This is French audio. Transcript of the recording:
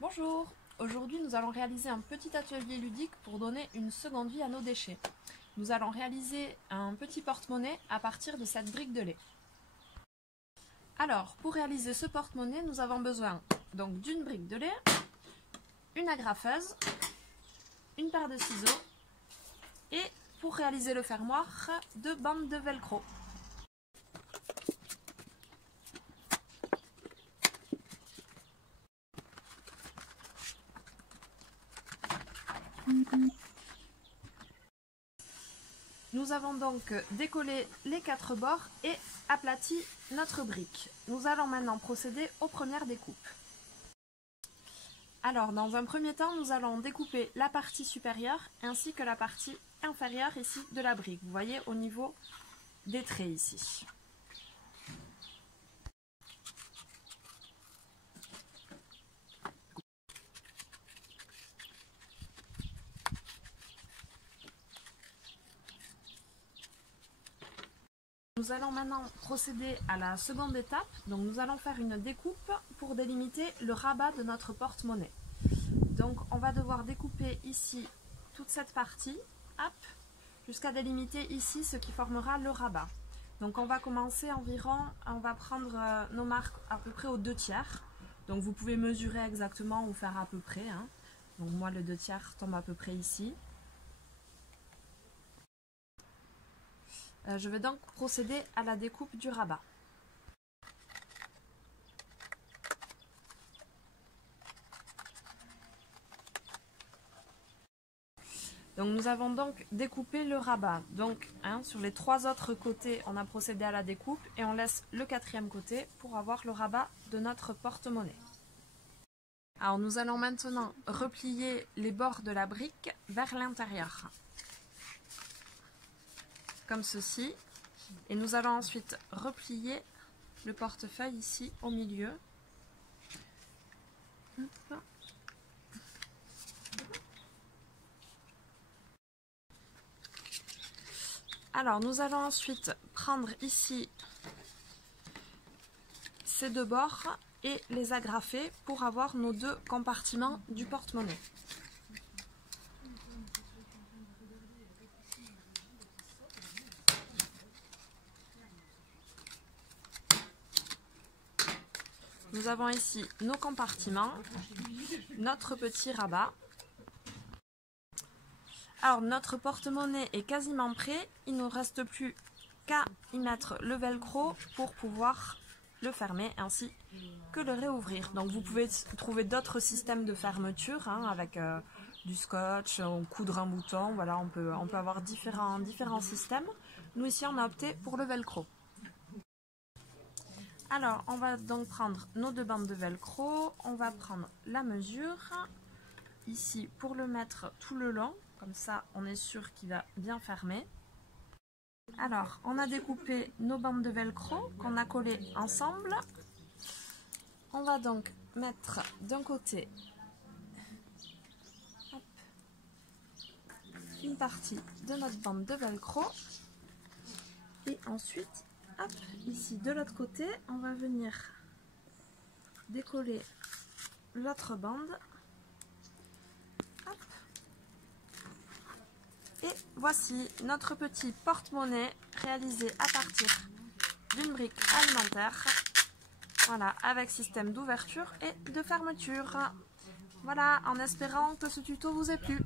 Bonjour, aujourd'hui nous allons réaliser un petit atelier ludique pour donner une seconde vie à nos déchets. Nous allons réaliser un petit porte-monnaie à partir de cette brique de lait. Alors, pour réaliser ce porte-monnaie, nous avons besoin donc d'une brique de lait, une agrafeuse, une paire de ciseaux et pour réaliser le fermoir, 2 bandes de velcro. Nous avons donc décollé les 4 bords et aplati notre brique. Nous allons maintenant procéder aux premières découpes. Alors, dans un premier temps, nous allons découper la partie supérieure ainsi que la partie inférieure ici de la brique. Vous voyez au niveau des traits ici. Nous allons maintenant procéder à la seconde étape. Donc nous allons faire une découpe pour délimiter le rabat de notre porte-monnaie. Donc on va devoir découper ici toute cette partie, hop, jusqu'à délimiter ici ce qui formera le rabat. Donc on va commencer environ, on va prendre nos marques à peu près aux 2/3. Donc vous pouvez mesurer exactement ou faire à peu près. Donc moi le 2/3 tombe à peu près ici. Je vais donc procéder à la découpe du rabat. Donc nous avons donc découpé le rabat. Donc sur les 3 autres côtés, on a procédé à la découpe et on laisse le 4e côté pour avoir le rabat de notre porte-monnaie. Alors nous allons maintenant replier les bords de la brique vers l'intérieur. Comme ceci, et nous allons ensuite replier le portefeuille ici au milieu. Alors nous allons ensuite prendre ici ces 2 bords et les agrafer pour avoir nos 2 compartiments du porte-monnaie. Nous avons ici nos compartiments, notre petit rabat. Alors notre porte-monnaie est quasiment prêt, il ne nous reste plus qu'à y mettre le velcro pour pouvoir le fermer ainsi que le réouvrir. Donc vous pouvez trouver d'autres systèmes de fermeture avec du scotch, ou coudre un bouton, voilà, on peut avoir différents systèmes. Nous ici on a opté pour le velcro. Alors, on va donc prendre nos 2 bandes de velcro, on va prendre la mesure, ici pour le mettre tout le long, comme ça on est sûr qu'il va bien fermer. Alors, on a découpé nos bandes de velcro qu'on a collées ensemble. On va donc mettre d'un côté une partie de notre bande de velcro et ensuite hop, ici de l'autre côté, on va venir décoller l'autre bande. Hop. Et voici notre petit porte-monnaie réalisé à partir d'une brique alimentaire. Voilà, avec système d'ouverture et de fermeture. Voilà, en espérant que ce tuto vous ait plu.